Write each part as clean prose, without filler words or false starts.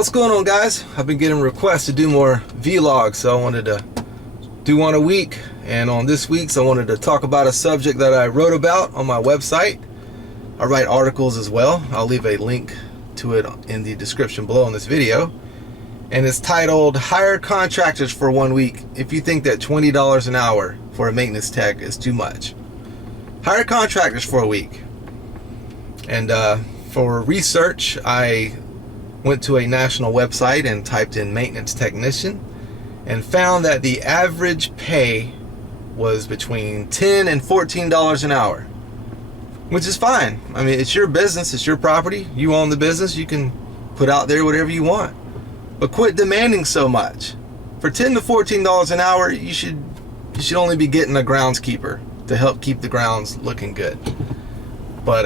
What's going on, guys? I've been getting requests to do more vlogs, so I wanted to do one a week. And on this week's, I wanted to talk about a subject that I wrote about on my website. I write articles as well. I'll leave a link to it in the description below in this video. And it's titled, Hire Contractors for 1 week if you think that $20 an hour for a maintenance tech is too much. Hire contractors for a week. And for research, I went to a national website and typed in maintenance technician and found that the average pay was between $10 and $14 an hour, which is fine. I mean, it's your business, it's your property, you own the business, you can put out there whatever you want, but quit demanding so much. For $10 to $14 an hour, you should only be getting a groundskeeper to help keep the grounds looking good. But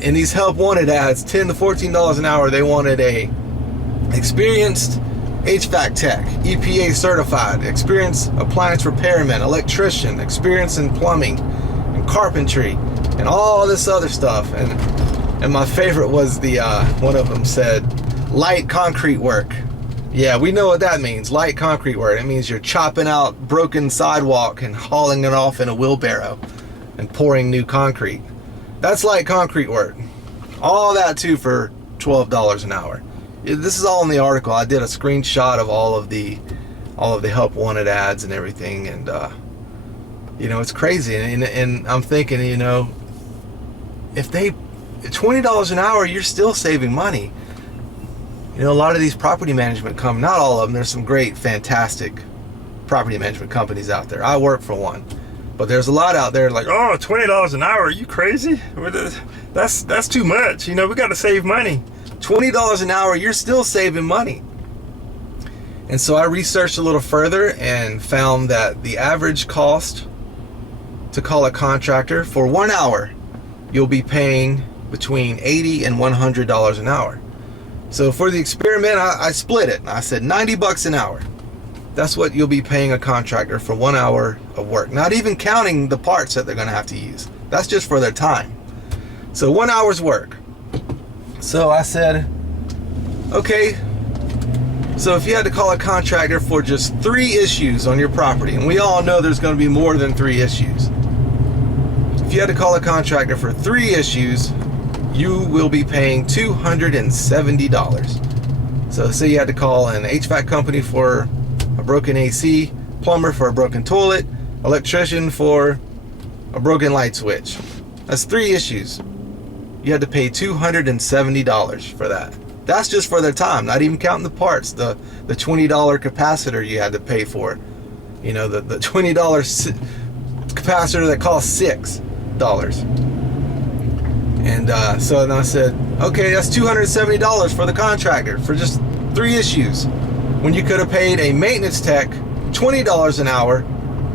in these help wanted ads, $10 to $14 an hour, they wanted a experienced HVAC tech, EPA certified, experienced appliance repairman, electrician, experience in plumbing and carpentry, and all this other stuff. And my favorite was the one of them said light concrete work. Yeah, we know what that means. Light concrete work. It means you're chopping out broken sidewalk and hauling it off in a wheelbarrow and pouring new concrete. That's light concrete work. All that too for $12 an hour. This is all in the article. I did a screenshot of all of the help wanted ads and everything, and you know, it's crazy. And I'm thinking, you know, if they $20 an hour, you're still saving money. You know, a lot of these property management companies, not all of them, there's some great, fantastic property management companies out there. I work for one. But there's a lot out there like, oh, $20 an hour, are you crazy? That's too much. You know, we got to save money. $20 an hour, you're still saving money. And so I researched a little further and found that the average cost to call a contractor for 1 hour, you'll be paying between $80 and $100 an hour. So for the experiment, I split it. I said $90 an hour. That's what you'll be paying a contractor for 1 hour of work. Not even counting the parts that they're going to have to use. That's just for their time. So 1 hour's work. So I said, okay, so if you had to call a contractor for just 3 issues on your property, and we all know there's going to be more than 3 issues. If you had to call a contractor for 3 issues, you will be paying $270. So say you had to call an HVAC company for a broken AC, plumber for a broken toilet, electrician for a broken light switch. That's 3 issues. You had to pay $270 for that. That's just for their time, not even counting the parts, the $20 capacitor you had to pay for. You know, the $20 capacitor that costs $6. And so then I said, okay, that's $270 for the contractor for just 3 issues. When you could have paid a maintenance tech $20 an hour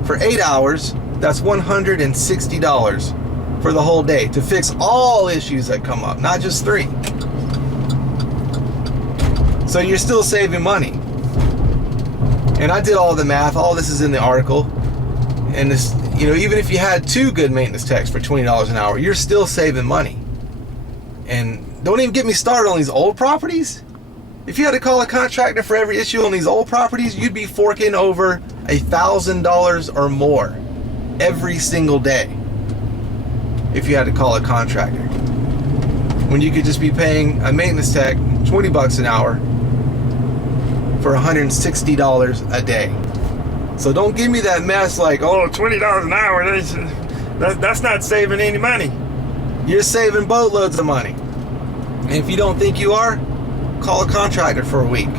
for 8 hours, that's $160 for the whole day to fix all issues that come up, not just 3. So you're still saving money. And I did all the math. All this is in the article. And this, you know, even if you had 2 good maintenance techs for $20 an hour, you're still saving money. And don't even get me started on these old properties. If you had to call a contractor for every issue on these old properties, you'd be forking over $1,000 or more every single day if you had to call a contractor. When you could just be paying a maintenance tech $20 an hour for $160 a day. So don't give me that mess like, oh, $20 an hour, that's not saving any money. You're saving boatloads of money. And if you don't think you are, call a contractor for a week.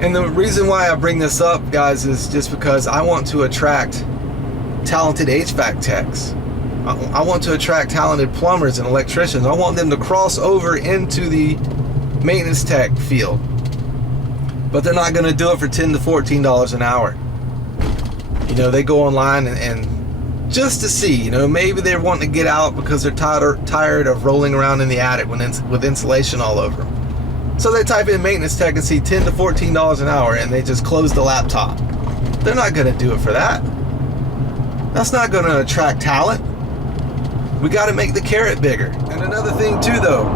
And the reason why I bring this up, guys, is just because I want to attract talented HVAC techs. I want to attract talented plumbers and electricians. I want them to cross over into the maintenance tech field. But they're not going to do it for $10 to $14 an hour. You know, they go online and just to see, you know, maybe they're wanting to get out because they're tired of rolling around in the attic with insulation all over them. So they type in maintenance tech and see $10 to $14 an hour, and they just close the laptop. They're not going to do it for that. That's not going to attract talent. We got to make the carrot bigger. And another thing too, though,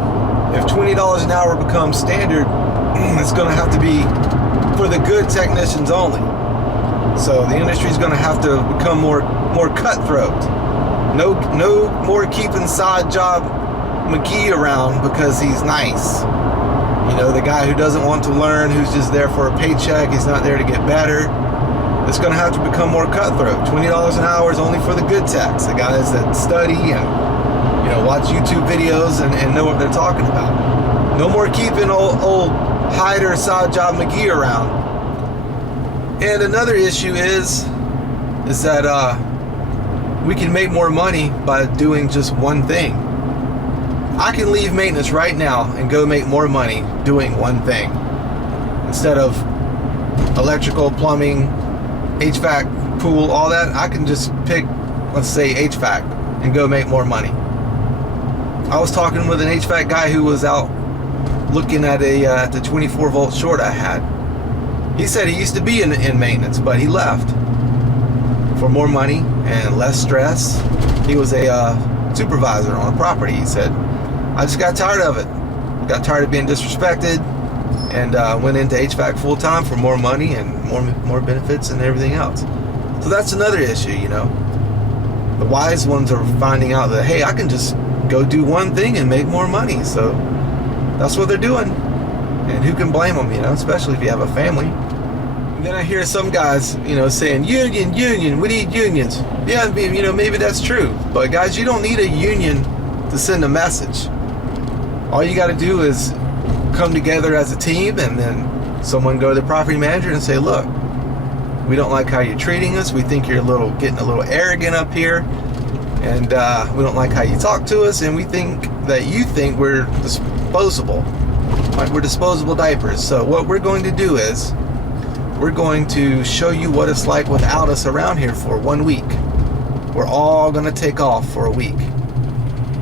if $20 an hour becomes standard, it's going to have to be for the good technicians only. So the industry is going to have to become more cutthroat. No more keeping side job McGee around because he's nice. You know, the guy who doesn't want to learn, who's just there for a paycheck, he's not there to get better. It's going to have to become more cutthroat. $20 an hour is only for the good techs, the guys that study and, you know, watch YouTube videos and know what they're talking about. No more keeping old hider side job McGee around. And another issue is that we can make more money by doing just one thing. I can leave maintenance right now and go make more money doing one thing instead of electrical, plumbing, HVAC, pool, all that. I can just pick, let's say, HVAC and go make more money. I was talking with an HVAC guy who was out looking at the 24 volt short I had. He said he used to be in maintenance, but he left for more money and less stress. He was a supervisor on a property. He said, I just got tired of it. Got tired of being disrespected, and went into HVAC full time for more money and more benefits and everything else. So that's another issue, you know. The wise ones are finding out that, hey, I can just go do one thing and make more money. So that's what they're doing. And who can blame them, you know, especially if you have a family. And then I hear some guys, you know, saying, union, we need unions. Yeah, you know, maybe that's true. But guys, you don't need a union to send a message. All you got to do is come together as a team, and then someone go to the property manager and say, look, we don't like how you're treating us. We think you're getting a little arrogant up here, and we don't like how you talk to us, and we think that you think we're disposable, like we're disposable diapers. So what we're going to do is we're going to show you what it's like without us around here for 1 week. We're all going to take off for a week.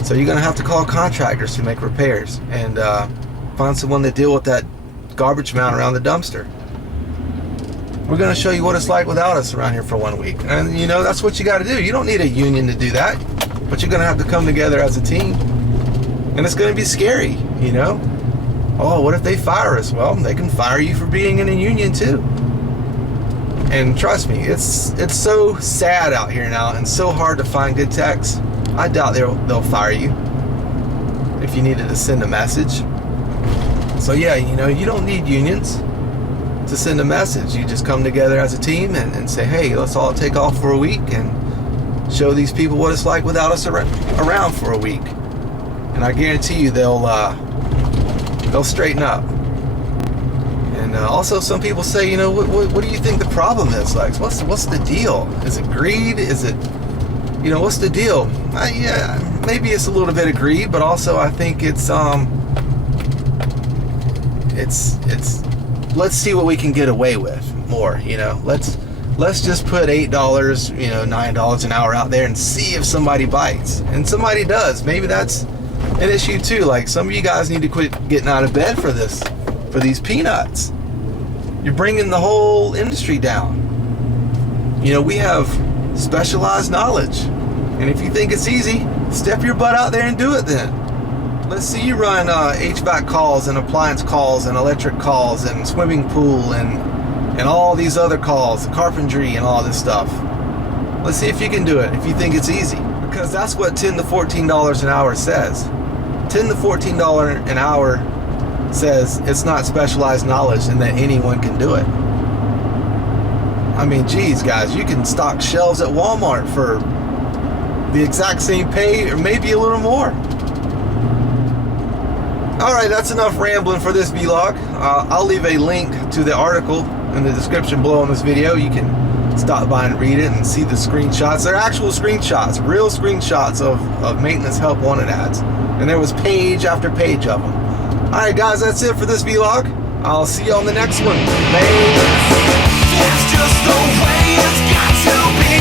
So you're going to have to call contractors to make repairs and find someone to deal with that garbage mound around the dumpster. We're going to show you what it's like without us around here for 1 week. And, you know, that's what you got to do. You don't need a union to do that, but you're going to have to come together as a team. And it's going to be scary, you know. Oh, what if they fire us? Well, they can fire you for being in a union too. And trust me, it's so sad out here now and so hard to find good techs. I doubt they'll fire you if you needed to send a message. So yeah, you know, you don't need unions to send a message. You just come together as a team and say, hey, let's all take off for a week and show these people what it's like without us around for a week. And I guarantee you they'll straighten up. And also some people say, you know, what do you think the problem is? Like, what's the deal? Is it greed? Is it, you know, what's the deal? Yeah, maybe it's a little bit of greed, but also I think it's let's see what we can get away with more, you know. Let's just put $8, you know, $9 an hour out there and see if somebody bites. And somebody does. Maybe that's an issue too. Like, some of you guys need to quit getting out of bed for these peanuts. You're bringing the whole industry down. You know, we have specialized knowledge, and if you think it's easy, step your butt out there and do it then. Let's see you run HVAC calls and appliance calls and electric calls and swimming pool and all these other calls, carpentry and all this stuff. Let's see if you can do it, if you think it's easy. Because that's what $10 to $14 an hour says. $10 to $14 an hour says it's not specialized knowledge and that anyone can do it. I mean, geez, guys, you can stock shelves at Walmart for the exact same pay or maybe a little more. Alright, that's enough rambling for this vlog. I'll leave a link to the article in the description below on this video. You can stop by and read it and see the screenshots. They're actual screenshots, real screenshots of maintenance help wanted ads. And there was page after page of them. Alright guys, that's it for this vlog. I'll see you on the next one. Bye. It's just the way it's got to be.